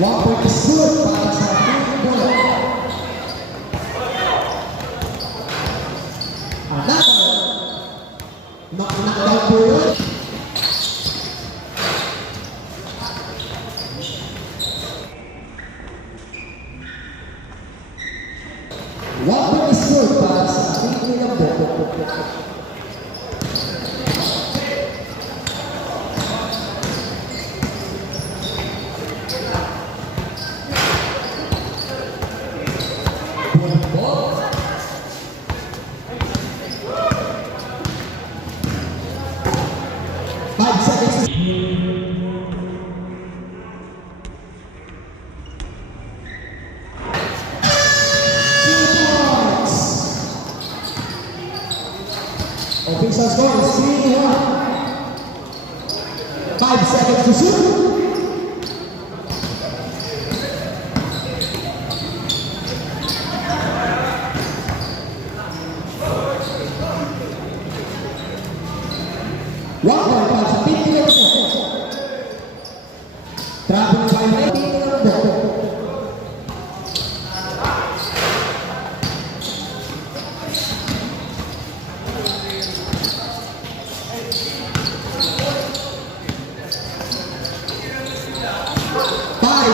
One point is good para sa team bola. Another. Knock-knock po yun. One point is good para sa team bola. Official score is 3-1. 5 seconds to shoot. One point para sa team nila po. Travel by the team nila po.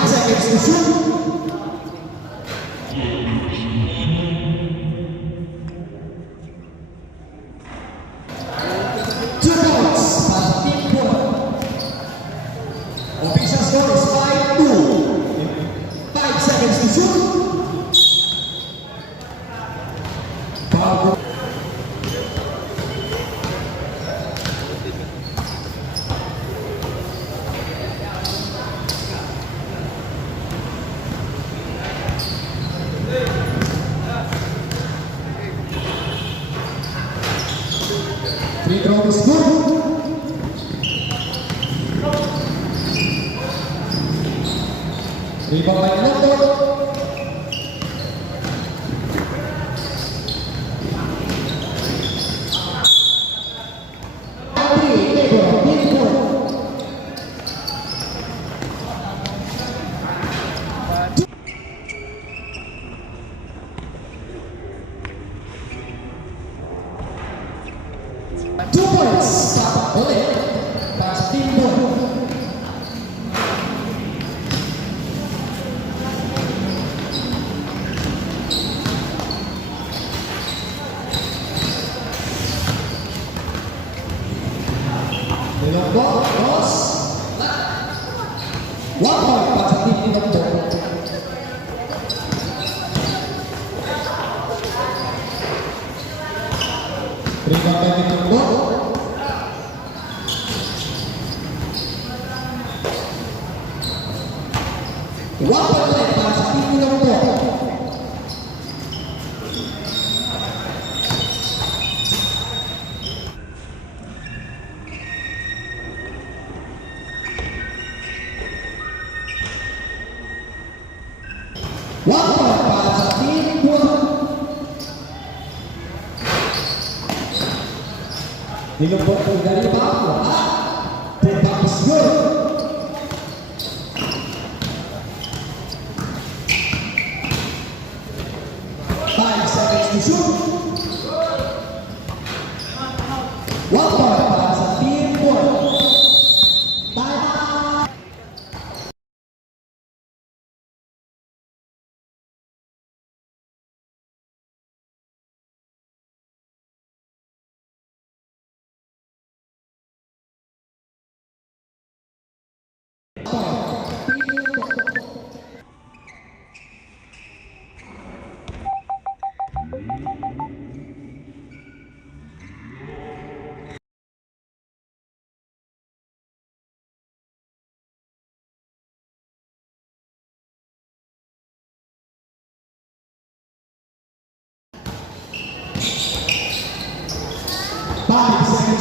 Seconds to shoot. Two points para team bola. Official score is 5-2. 5 seconds to shoot. Foul. Free throw is good. Rebound by London. Two points ulit para sa team bola. Dilonggo, cross. One point para sa team Dilonggo. Rebound by Dilonggo. One point ulit para sa team Dilonggo. One point para sa team bola. Dilonggo dari bawah. Pull is good. To shoot. One point para sa team bola. Time out.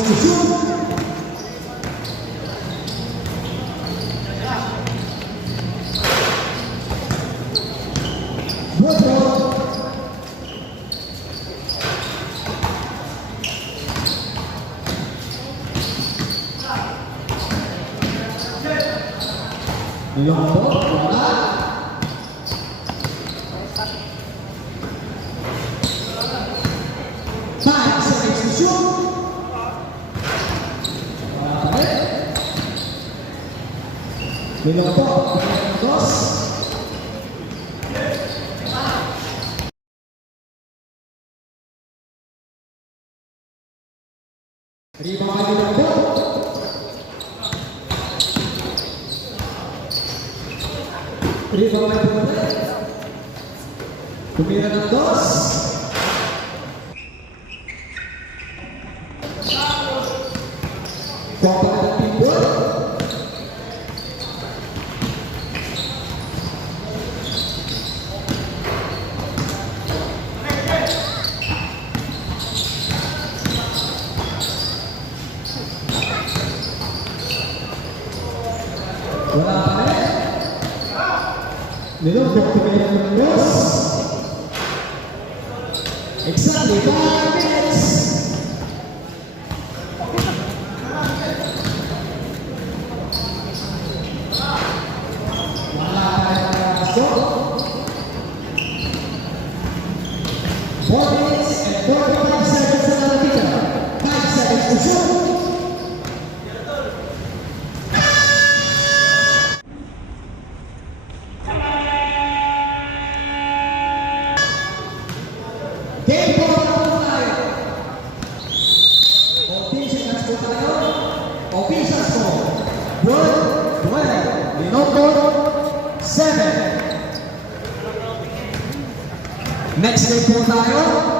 To shoot. Lombo, wala. Five seconds to shoot. Wala pa rin. Lombo, dos. Rebound kay Lombo. Rebound kay Lombo. Tumira ng dos. Kuha pa ng pinball. Wala pa rin. Niluntok tumira ng dos. Exactly 5 minutes. Wala pa rin ang pasok. 4 minutes and 45 seconds na nakita. 5 seconds to shoot. Game ball na po tayo. Official match po tayo. Official score. World 12. Linoco 7. Next game po tayo.